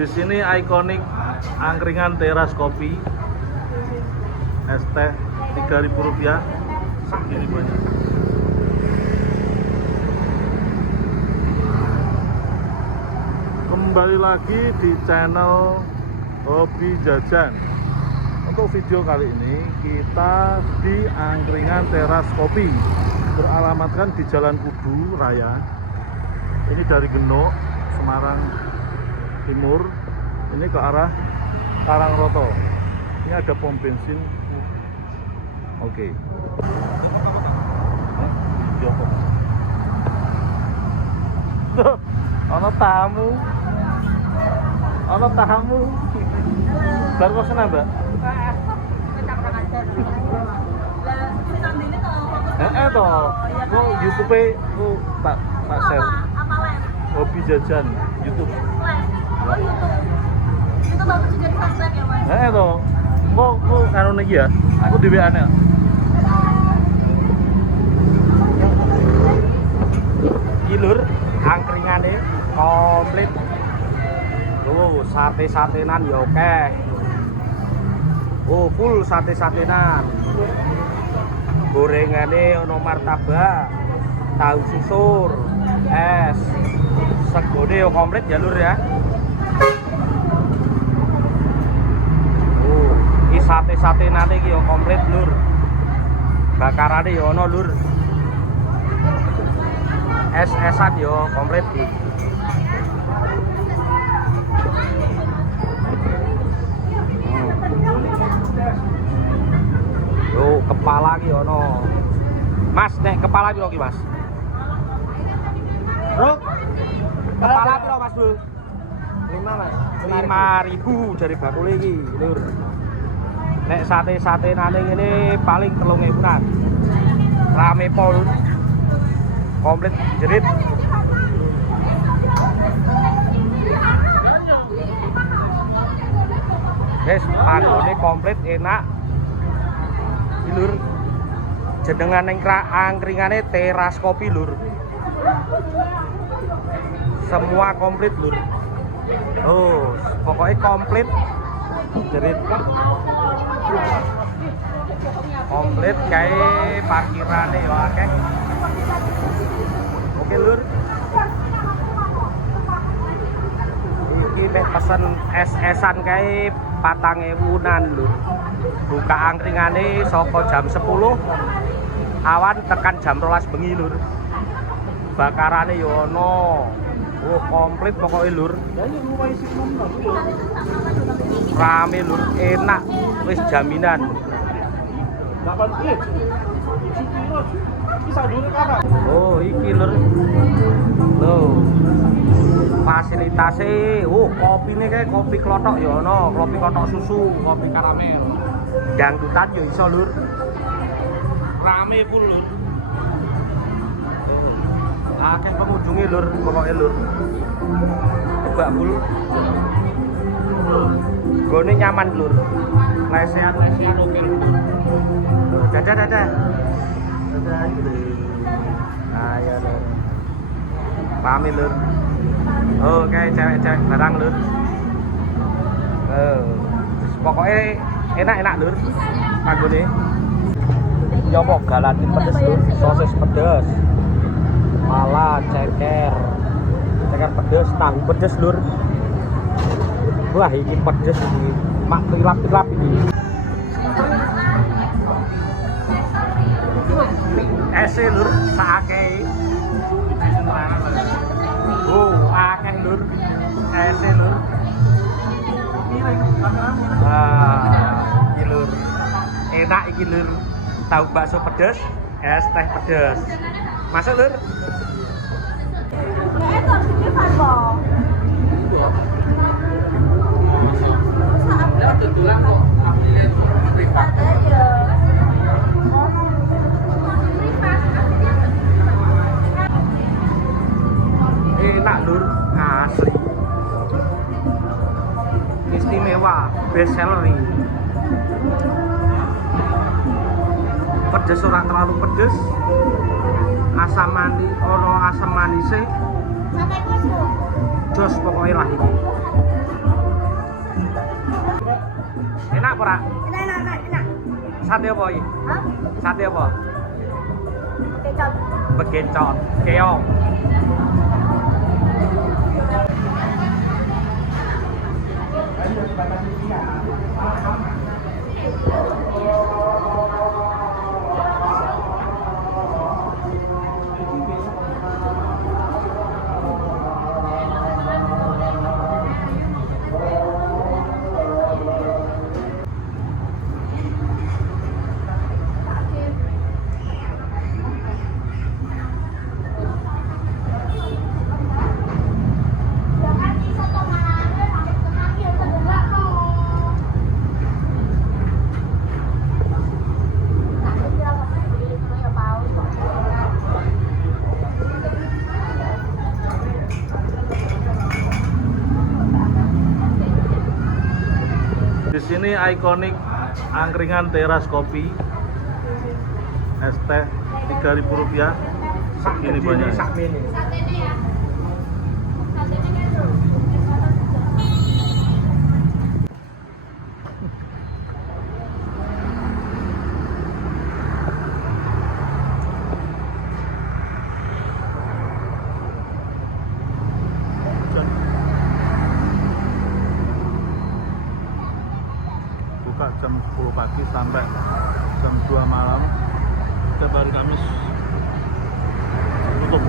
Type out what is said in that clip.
Di sini ikonik angkringan teras kopi. Es teh Rp3.000. Segini banyak. Kembali lagi di channel Hobi Jajan. Untuk video kali ini kita di angkringan teras kopi, beralamatkan di Jalan Kudu Raya. Ini dari Genuk, Semarang Timur, ini ke arah Karangroto. Ini ada pom bensin. Oke. Tuh, ono tamu. Ono tamu. Baru kok senang, Mbak? Toh. Kok YouTube-e tak share. Hobi Jajan YouTube. Oh, YouTube. Itu bagus juga di subscribe ya, Mas? Toh. Kok karo iki ya? Aku di WA-ne. Iki lur, angkringane komplit. Oh, sate-satenan ya oke. Oh, full sate-satenan. Gorengane ono martabak, tahu susur, es. Segone yo komplit ya lur ya. Oh, iki sate-satenane iki yo komplit lur. Bakarane yo ono lur. Es-esan yo komplit. Yo kepala ki ono. Mas, nek kepala piro ki, Mas? Bro, Kepala piro, Mas, Bu? 5 Mas. 5.000 dari bakul iki, lur. Nek sate-satenane ngene paling 3.000-an. Rame pol. Komplit jerit. Guys, panggone komplit enak. Lur. Jenengan ning angkringane teras kopi lur. Semua komplit lur. Oh, pokoknya komplit. Jerit. Komplit kayak parkirane ya akeh. Oke lur. Iki nek pesen es-esan kae 4.000-an lur. Buka angkringane saka jam 10 awan tekan jam 12 bengi lur. Bakarane yo ono. Oh, komplit pokoknya lur. Rame lur, enak, wis jaminan. Oh, iki lur. Loh. Fasilitasnya, kopine kayak kopi klothok ya ono, kopi klothok susu, kopi karamel. Dangdutan ya iso lur. Rame full lur. Akeh pengunjunge lur, pokoknya lur. Coba full. Gone nyaman lur. Lesehan-lesehan oke lur. Dadah. Dadah gitu. Ayo lur. Rame lur. Oke, cewek-cewek barang lur. Pokoknya enak-enak lur. Panggone. Nyoba galatin pedes lur, sosis pedes. Malah ceker pedes, tahu pedes lur. Wah, ini pedes ini. Mak tilap-tilap ini. Ese lur, saake. Akeh lur. Ese lur. Iki lur. Enak iki lur. Tahu bakso pedes, es teh pedes. Masuk lur. Itu harus dikipas, Bang. Enak lur, asli. Istimewa, best seller ini. Pedes ora terlalu pedes. Asam manis, asam manisnya. Jos pokoknya lah ini. apa, Rak? Enak. Sate apa iki? Hah? Sate apa? Kecap. Bekecot, keong. Di sini ikonik angkringan teras kopi. Es teh Rp3.000. Segini banyak. Sakmene. Satenya ya. Satenya itu. Buka jam 10 pagi sampai jam 2 malam. Setiap hari Kamis tutup.